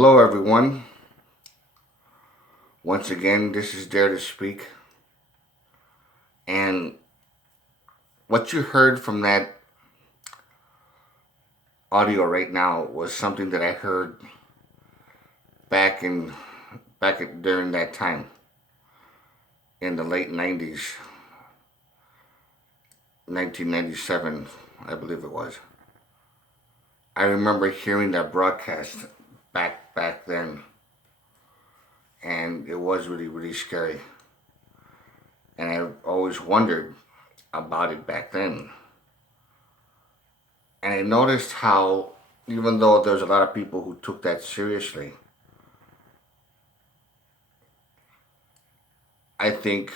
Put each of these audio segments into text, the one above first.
Hello, everyone. Once again, this is Dare to Speak. And what you heard from that audio right now was something that I heard back in during that time in the late 90s, 1997, I believe it was. I remember hearing that broadcast back then, and it was really scary. And I always wondered about it back then. And I noticed how, even though there's a lot of people who took that seriously, I think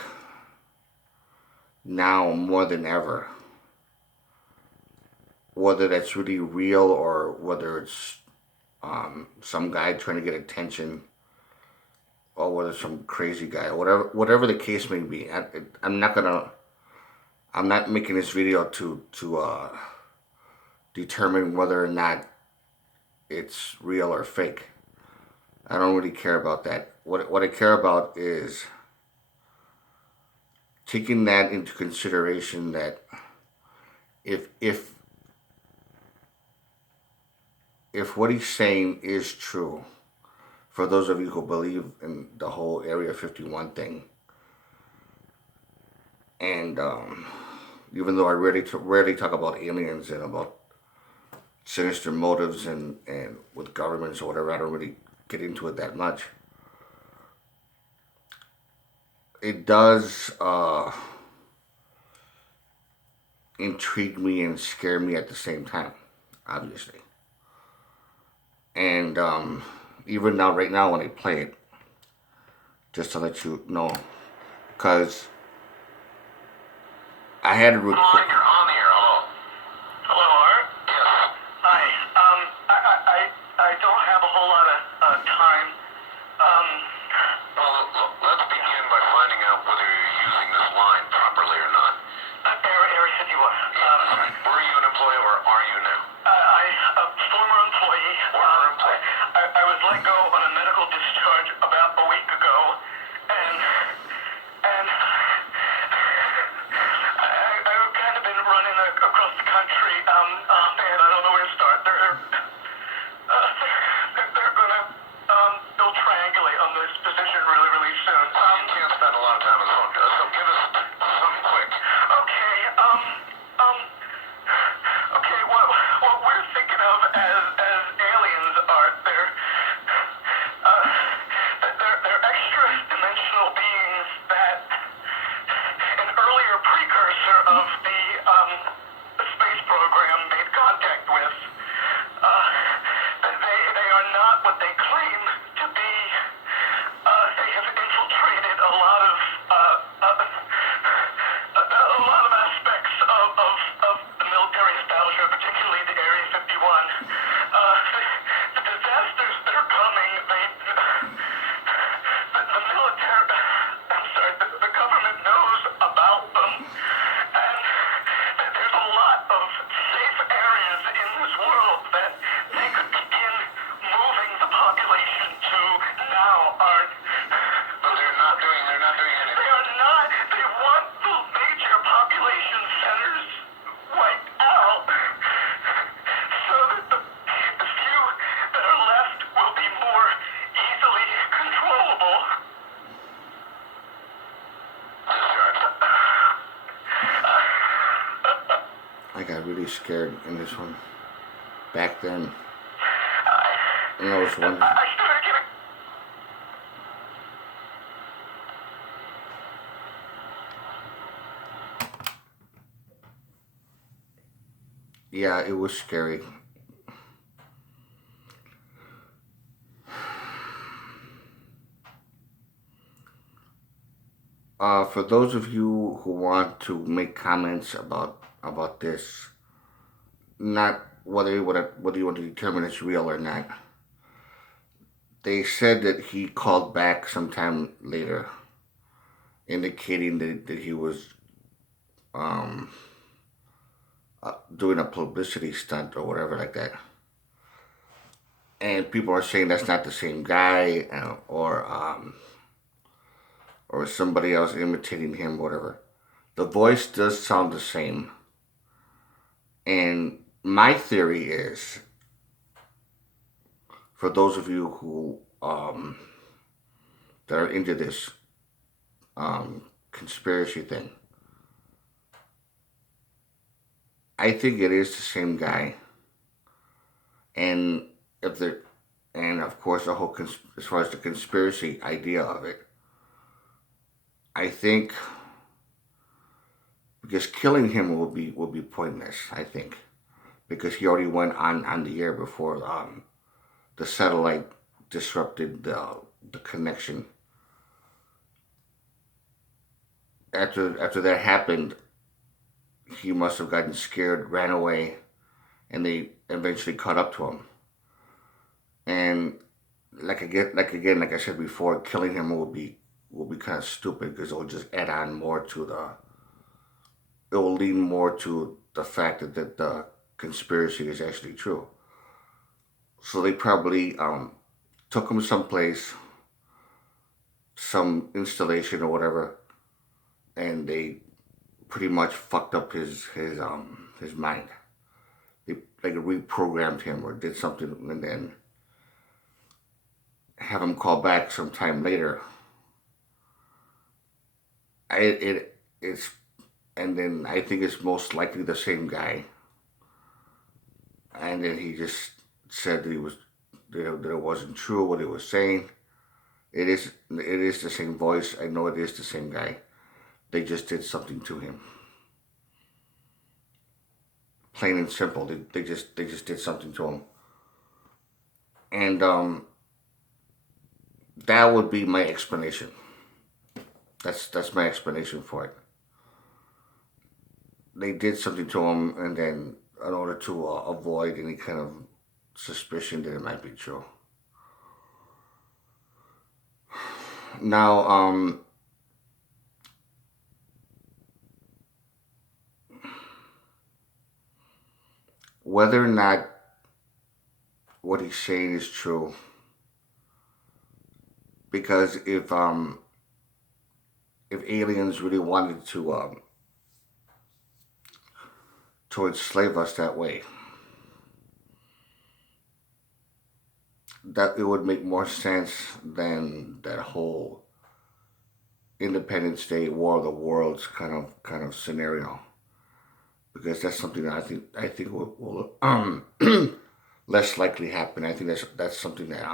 now more than ever, whether that's really real or whether it's some guy trying to get attention, or whether some crazy guy, or whatever the case may be, I'm not making this video to determine whether or not it's real or fake. I don't really care about that. What I care about is taking that into consideration, that if what he's saying is true, for those of you who believe in the whole Area 51 thing, and even though I rarely talk about aliens and about sinister motives and with governments or whatever, I don't really get into it that much. It does intrigue me and scare me at the same time, obviously. And even now, right now, when I play it, just to let you know, because I had to record. You're on the air. Hello. Hello, Art? Yes. Hi. I don't have a whole lot of time. Well, look, let's begin by finding out whether you're using this line properly or not. Area 51. Were you an employee or are you now? A former employee. Former employee. I was let go on a medical discharge about a week ago, and I've kind of been running across the country. Man, I don't know where to start. They're gonna they'll triangulate on this position really soon. You can't spend a lot of time on the phone, so give us something quick. Okay. Okay. What we're thinking of as aliens are they're extra dimensional beings that an earlier precursor of the space program made contact with. They are not what they claim to be. They have infiltrated a lot of aspects of the military establishment, particularly the Area 51. The disasters that are coming, the military, I'm sorry, the government knows about them, and there's a lot of safe areas in this world that they could begin moving the population to now, Art. But they're not doing anything. They are not. They want the major population centers wiped out, so that the few that are left will be more easily controllable. I got really scared in this one back then, and I was wondering. I started getting. Yeah, it was scary. For those of you who want to make comments about this, not whether you want to determine it's real or not, they said that he called back sometime later, indicating that he was doing a publicity stunt or whatever like that. and people are saying that's not the same guy, or somebody else imitating him, whatever. The voice does sound the same, and my theory is, for those of you who that are into this conspiracy thing, I think it is the same guy, and if there, and of course the whole as far as the conspiracy idea of it, I think because killing him will be pointless. I think because he already went on the air before the satellite disrupted the connection. After that happened, he must have gotten scared, ran away, and they eventually caught up to him. And like I said before, killing him will be kind of stupid because it will just add on more to the. It will lean more to the fact that the conspiracy is actually true. So they probably took him someplace, some installation or whatever, and they pretty much fucked up his mind. They like reprogrammed him or did something, and then have him call back sometime later. It's and then I think it's most likely the same guy, and then he just said that it wasn't true what he was saying. It is the same voice. I know it is the same guy. They just did something to him. Plain and simple. They just did something to him, and that would be my explanation. That's my explanation for it. They did something to him, and then in order to avoid any kind of suspicion that it might be true. Now, whether or not what he's saying is true, because if aliens really wanted to enslave us that way, that it would make more sense than that whole Independence Day, War of the Worlds kind of scenario, because that's something that I think will less likely happen. I think that's something that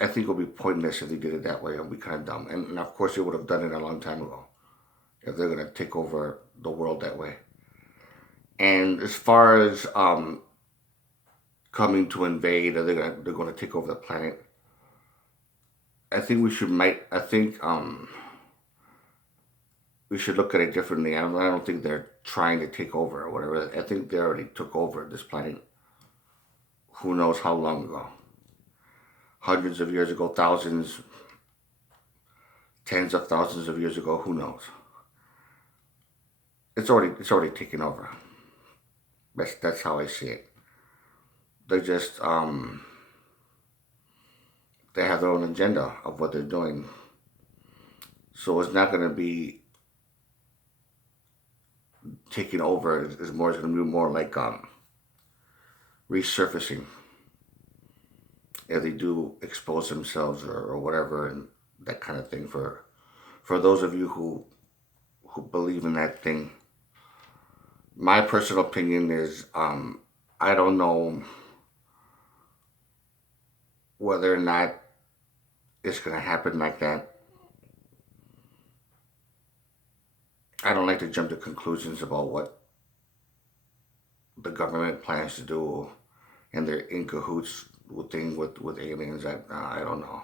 I think will be pointless if they did it that way. It'll be kind of dumb, and of course they would have done it a long time ago if they're gonna take over the world that way. And as far as coming to invade, or they're gonna take over the planet, I think we should look at it differently. I don't think they're trying to take over or whatever. I think they already took over this planet. Who knows how long ago? Hundreds of years ago, thousands, tens of thousands of years ago. Who knows? It's already taken over. That's how I see it. They're just they have their own agenda of what they're doing. So it's not going to be taking over. It's going to be more like resurfacing if they do expose themselves or whatever, and that kind of thing. For those of you who believe in that thing, my personal opinion is I don't know whether or not it's going to happen like that. I don't like to jump to conclusions about what the government plans to do, and they're in cahoots with aliens. I don't know.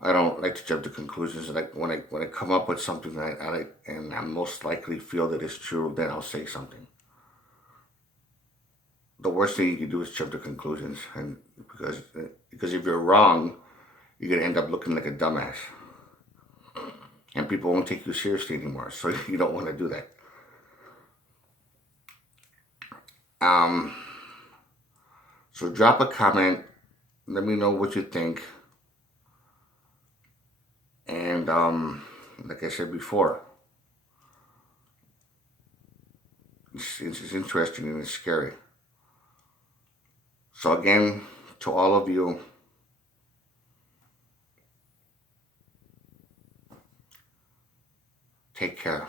I don't like to jump to conclusions. Like when I come up with something that I like, and I most likely feel that it's true, then I'll say something. The worst thing you can do is jump to conclusions, and because if you're wrong, you're gonna end up looking like a dumbass, and people won't take you seriously anymore. So you don't want to do that. Um, so drop a comment. Let me know what you think. And like I said before, it's interesting and it's scary. So again, to all of you, take care.